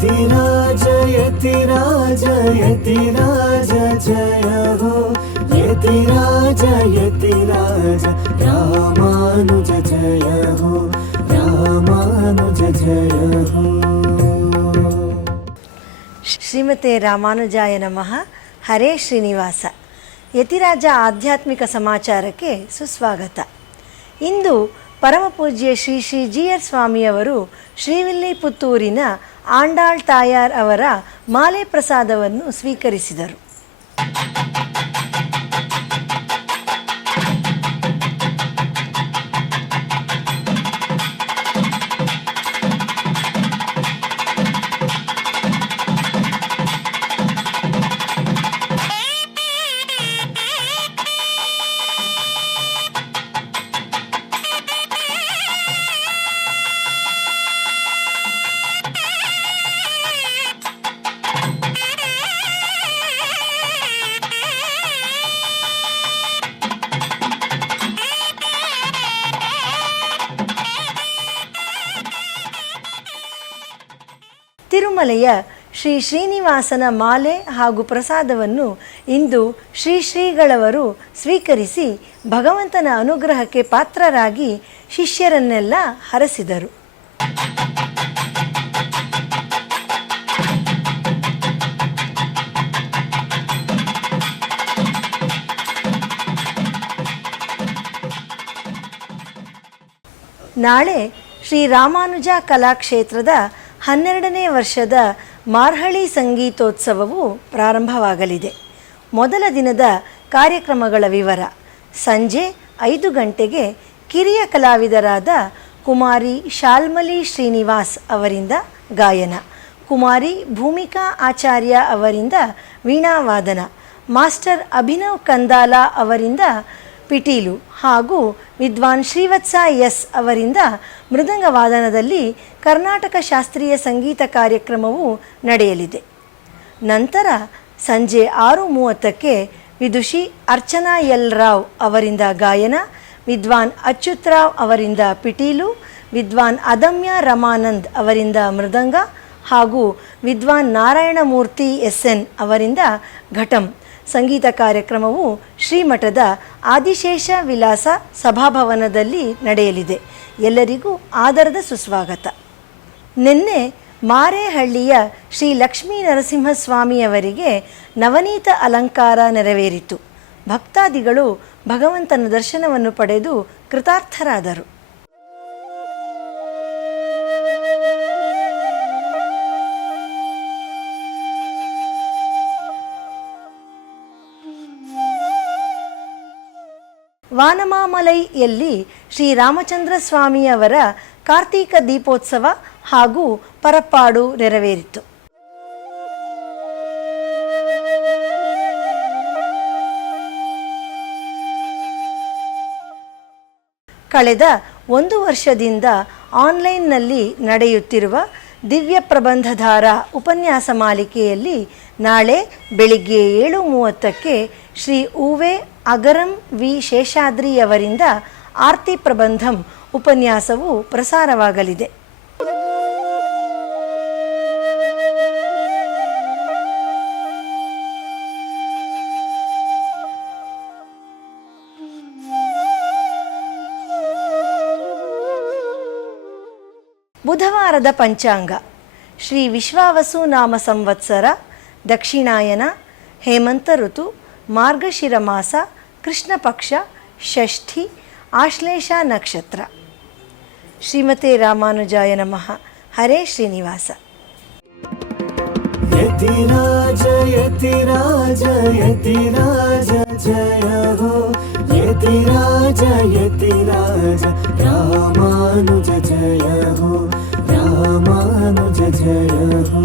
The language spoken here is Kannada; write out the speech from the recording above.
यतिराज यतिराज यतिराज जय हो यतिराज यतिराज रामानुज जय हो रामानुज जय हो। ಶ್ರೀಮತೆ ರಾಮಾನುಜಾಯ ನಮಃ. ಹರೇ ಶ್ರೀನಿವಾಸ. ಯತಿರಾಜ ಆಧ್ಯಾತ್ಮಿಕ ಸಮಾಚಾರಕ್ಕೆ ಸುಸ್ವಾಗತ. ಇಂದು ಪರಮಪೂಜ್ಯ ಶ್ರೀ ಶ್ರೀ ಜಿ ಆರ್ ಸ್ವಾಮಿಯವರು ಶ್ರೀವಿಲ್ಲಿಪುತ್ತೂರಿನ ಆಂಡಾಳ್ ತಾಯಾರ್ ಅವರ ಮಾಲೆ ಪ್ರಸಾದವನ್ನು ಸ್ವೀಕರಿಸಿದರು. ತಿರುಮಲೆಯ ಶ್ರೀ ಶ್ರೀನಿವಾಸನ ಮಾಲೆ ಹಾಗೂ ಪ್ರಸಾದವನ್ನು ಇಂದು ಶ್ರೀ ಶ್ರೀಗಳವರು ಸ್ವೀಕರಿಸಿ ಭಗವಂತನ ಅನುಗ್ರಹಕ್ಕೆ ಪಾತ್ರರಾಗಿ ಶಿಷ್ಯರನ್ನೆಲ್ಲ ಹರಸಿದರು. ನಾಳೆ ಶ್ರೀ ರಾಮಾನುಜ ಕಲಾಕ್ಷೇತ್ರದ 12ನೇ ವರ್ಷದ ಮಾರ್ಹಳಿ ಸಂಗೀತೋತ್ಸವವು ಪ್ರಾರಂಭವಾಗಲಿದೆ. ಮೊದಲ ದಿನದ ಕಾರ್ಯಕ್ರಮಗಳ ವಿವರ: ಸಂಜೆ 5 ಗಂಟೆಗೆ ಕಿರಿಯ ಕಲಾವಿದರಾದ ಕುಮಾರಿ ಶಾಲ್ಮಲಿ ಶ್ರೀನಿವಾಸ್ ಅವರಿಂದ ಗಾಯನ, ಕುಮಾರಿ ಭೂಮಿಕಾ ಆಚಾರ್ಯ ಅವರಿಂದ ವೀಣಾವಾದನ, ಮಾಸ್ಟರ್ ಅಭಿನವ್ ಕಂದಾಲ ಅವರಿಂದ ಪಿಟೀಲು ಹಾಗೂ ವಿದ್ವಾನ್ ಶ್ರೀವತ್ಸ ಎಸ್ ಅವರಿಂದ ಮೃದಂಗ ವಾದನದಲ್ಲಿ ಕರ್ನಾಟಕ ಶಾಸ್ತ್ರೀಯ ಸಂಗೀತ ಕಾರ್ಯಕ್ರಮವು ನಡೆಯಲಿದೆ. ನಂತರ ಸಂಜೆ 6:30ಕ್ಕೆ ವಿದುಷಿ ಅರ್ಚನಾ ಎಲ್ ರಾವ್ ಅವರಿಂದ ಗಾಯನ, ವಿದ್ವಾನ್ ಅಚ್ಯುತ್ ರಾವ್ ಅವರಿಂದ ಪಿಟೀಲು, ವಿದ್ವಾನ್ ಅದಮ್ಯ ರಮಾನಂದ್ ಅವರಿಂದ ಮೃದಂಗ ಹಾಗೂ ವಿದ್ವಾನ್ ನಾರಾಯಣಮೂರ್ತಿ ಎಸ್ ಎನ್ ಅವರಿಂದ ಘಟಂ ಸಂಗೀತ ಕಾರ್ಯಕ್ರಮವು ಶ್ರೀಮಠದ ಆದಿಶೇಷ ವಿಲಾಸ ಸಭಾಭವನದಲ್ಲಿ ನಡೆಯಲಿದೆ. ಎಲ್ಲರಿಗೂ ಆದರದ ಸುಸ್ವಾಗತ. ನಿನ್ನೆ ಮಾರೇಹಳ್ಳಿಯ ಶ್ರೀ ಲಕ್ಷ್ಮೀ ನರಸಿಂಹಸ್ವಾಮಿಯವರಿಗೆ ನವನೀತ ಅಲಂಕಾರ ನೆರವೇರಿತು. ಭಕ್ತಾದಿಗಳು ಭಗವಂತನ ದರ್ಶನವನ್ನು ಪಡೆದು ಕೃತಾರ್ಥರಾದರು. ವಾನಮಾಮಲೈಯಲ್ಲಿ ಶ್ರೀರಾಮಚಂದ್ರ ಸ್ವಾಮಿಯವರ ಕಾರ್ತೀಕ ದೀಪೋತ್ಸವ ಹಾಗೂ ಪರಪ್ಪಾಡು ನೆರವೇರಿತು. ಕಳೆದ 1 ವರ್ಷದಿಂದ ಆನ್ಲೈನ್ನಲ್ಲಿ ನಡೆಯುತ್ತಿರುವ ದಿವ್ಯ ಪ್ರಬಂಧಧಾರ ಉಪನ್ಯಾಸ ಮಾಲಿಕೆಯಲ್ಲಿ ನಾಳೆ ಬೆಳಿಗ್ಗೆ 7:30ಕ್ಕೆ ಶ್ರೀ ಉವೆ ಅಗರಂ ವಿ ಶೇಷಾದ್ರಿಯವರಿಂದ ಆರ್ತಿ ಪ್ರಬಂಧಂ ಉಪನ್ಯಾಸವು ಪ್ರಸಾರವಾಗಲಿದೆ. ಬುಧವಾರದ ಪಂಚಾಂಗ: ಶ್ರೀ ವಿಶ್ವಾವಸು ನಾಮ ಸಂವತ್ಸರ, ದಕ್ಷಿಣಾಯನ, ಹೇಮಂತ ಋತು, ಮಾರ್ಗಶಿರ ಮಾಸ, ಕೃಷ್ಣ ಪಕ್ಷ, ಷಷ್ಠಿ, ಆಶ್ಲೇಷ ನಕ್ಷತ್ರ. ಶ್ರೀಮತೆ ರಾಮಾನುಜಾಯ ನಮಃ. ಹರೇ ಶ್ರೀನಿವಾಸ. ಯತಿರಾಜ ಯತಿರಾಜ ಯತಿರಾಜ ಜಯ ಹೋ ಯತಿರಾಜ ಯತಿರಾಜ ರಾಮಾನುಜ ಜಯ ಹೋ ರಾಮಾನುಜ ಜಯ ಹೋ.